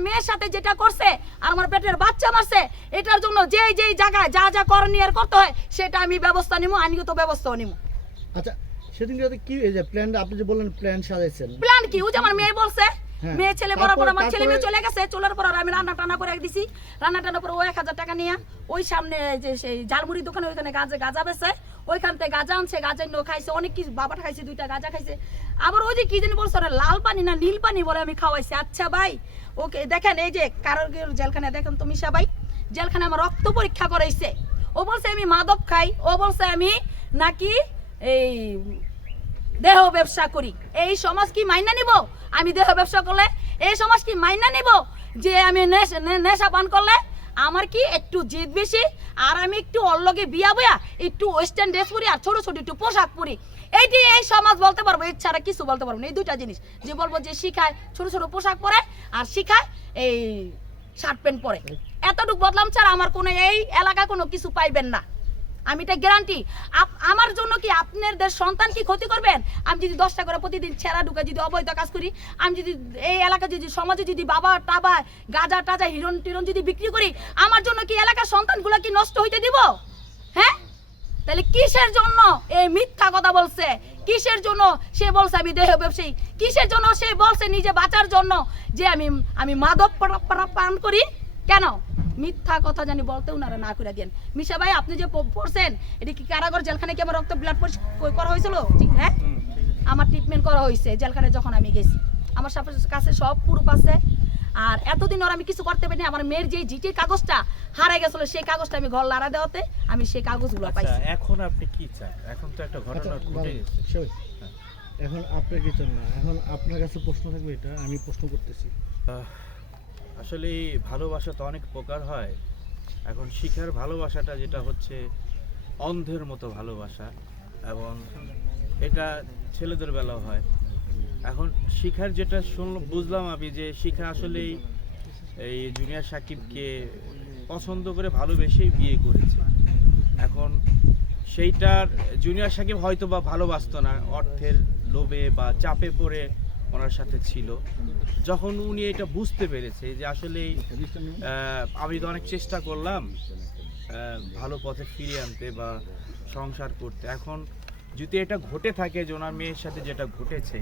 মেয়ের সাথে যেটা করছে আর আমার পেটের বাচ্চা মারছে এটার জন্য যেই যেই জায়গায় যা যা করণীয় করতে হয় সেটা আমি ব্যবস্থা নিব আইনগত ব্যবস্থাও নিব আচ্ছা সেদিনকে রাতে কি এই যে প্ল্যান আপনি যে বললেন প্ল্যান সাজাইছেন। প্ল্যান কি? ও যে আমার মেয়ে বলছে হ্যাঁ। মেয়ে ছেলে বড় তারপরে- আমার ছেলে মেয়ে চলে গেছে চলার পর আমি রান্না টান্না করে দিছি। রান্না টান্না পর ও এক হাজার টাকা নিয়ে ওই সামনে যে সেই ঝালমুড়ি দোকানে ওইখানে গাজা গাজা বেছে ওইখান থেকে গাজা আনছে, গাজা নিয়ে খাইছে, অনেক কিছু, বাবাটা খাইছে, দুইটা গাজা খাইছে। আবার ওই যে কি জানি বলছে লাল পানি না নীল পানি বলে আমি খাওয়াইছি। আচ্ছা ভাই, ওকে দেখেন এই যে কারোর জেলখানে দেখেন তো মিশা ভাই জেলখানে আমার রক্ত পরীক্ষা করাইছে। ও বলছে আমি মাদক খাই, ও বলছে আমি নাকি এই দেহ ব্যবসা করি। এই সমাজ কি মাইনা নিব? আমি দেহ ব্যবসা করলে এই সমাজ কি মাইনা নিব? যে আমি নেশা পান করলে আমার কি একটু জেদ বেশি? আর আমি একটু অল্লগে বিয়া বয়া একটু ওয়েস্টার্ন ড্রেস পরি আর ছোট ছোট একটু পোশাক পরি। এইটি এই সমাজ বলতে পারব এর ছাড়া কিছু বলতে পারব না। এই দুইটা জিনিস যে বলব যে শিখায় ছোট ছোট পোশাক পরে আর শিখায় এই শার্ট প্যান্ট পরে। এতটুকু বদলাম ছাড়া আমার কোনো এই এলাকা কোনো কিছু পাইবেন না। আমি এটা গ্যারান্টি আমার জন্য কি আপনাদের সন্তান কি ক্ষতি করবেন? আমি যদি দশটা করে প্রতিদিন ছেঁড়া ঢুকে যদি অবৈধ কাজ করি, আমি যদি এই এলাকা যদি, সমাজে যদি বাবা টাবা গাজা টাজা হিরন টিরন যদি বিক্রি করি, আমার জন্য কি এলাকার সন্তানগুলো কি নষ্ট হইতে দিব? হ্যাঁ? তাহলে কিসের জন্য এই মিথ্যা কথা বলছে? কিসের জন্য সে বলছে আমি দেহ ব্যবসায়ী? কিসের জন্য সে বলছে নিজে বাঁচার জন্য যে আমি আমি মাদক পান করি? কেন? মিথ্যা কথা জানি বলতে উনারা না করে দেন মিশা ভাই আপনি যে পড়ছেন এটা কি কারাগার জেলখানে কি আমার রক্ত ব্লাড পরীক্ষা করা হয়েছিল? ঠিক হ্যাঁ? আমার ট্রিটমেন্ট করা হয়েছে জেলখানে যখন আমি গেছি। আমার কাছে সব প্রুফ আছে। আর এতদিন ওর আমি কিছু করতে পারিনি। আমার মেয়ের যে জিটির কাগজটা হারাই গেছিল সেই কাগজটা আমি ঘর লাড়া দেওয়াতে আমি সেই কাগজগুলো আচ্ছা পাইছি। এখন আপনি কি চান? এখন তো একটা আচ্ছা ঘটনা ঘটে গেছে। এখন আপনার কি চান না? এখন আপনার কাছে প্রশ্ন থাকবে এটা আমি প্রশ্ন করতেছি। আসলে ভালোবাসা তো অনেক প্রকার হয়। এখন শিখার ভালোবাসাটা যেটা হচ্ছে অন্ধের মতো ভালোবাসা এবং এটা ছেলেদের বেলাও হয়। এখন শিখার যেটা শুনলাম বুঝলাম আমি যে শিখা আসলেই এই জুনিয়র সাকিবকে পছন্দ করে ভালোবেসেই বিয়ে করেছে। এখন সেইটার জুনিয়র সাকিব হয়তো বা ভালোবাসতো না, অর্থের লোভে বা চাপে পড়ে ওনার সাথে ছিল। যখন উনি এটা বুঝতে পেরেছে যে আসলে আমি তো অনেক চেষ্টা করলাম ভালো পথে ফিরে আনতে বা সংসার করতে। এখন যদি এটা ঘটে থাকে যে ওনার মেয়ের সাথে যেটা ঘটেছে